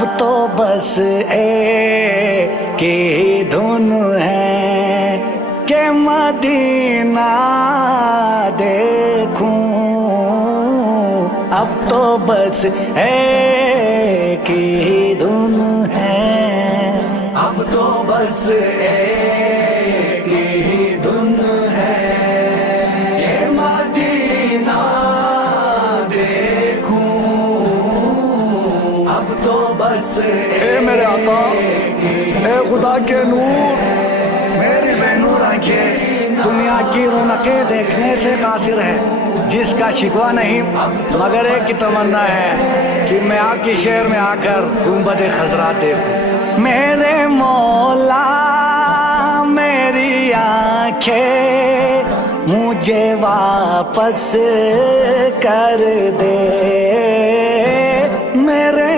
اب تو بس ایک ہی دھن ہے کہ مدینہ دیکھوں، اب تو بس ایک ہی دھن ہے، اب تو بس ایک ہی دھن ہے کہ مدینہ دیکھوں، اب تو بس اے میرے آقا، اے خدا کے نور، میری بے نور آنکھیں دنیا کی رونقیں دیکھنے سے قاصر ہے، جس کا شکوہ نہیں مگر ایک کی تمنا ہے کہ میں آپ کی شہر میں آ کر گنبد خضرا دیکھوں۔ میرے مولا میری آنکھیں مجھے واپس کر دے، میرے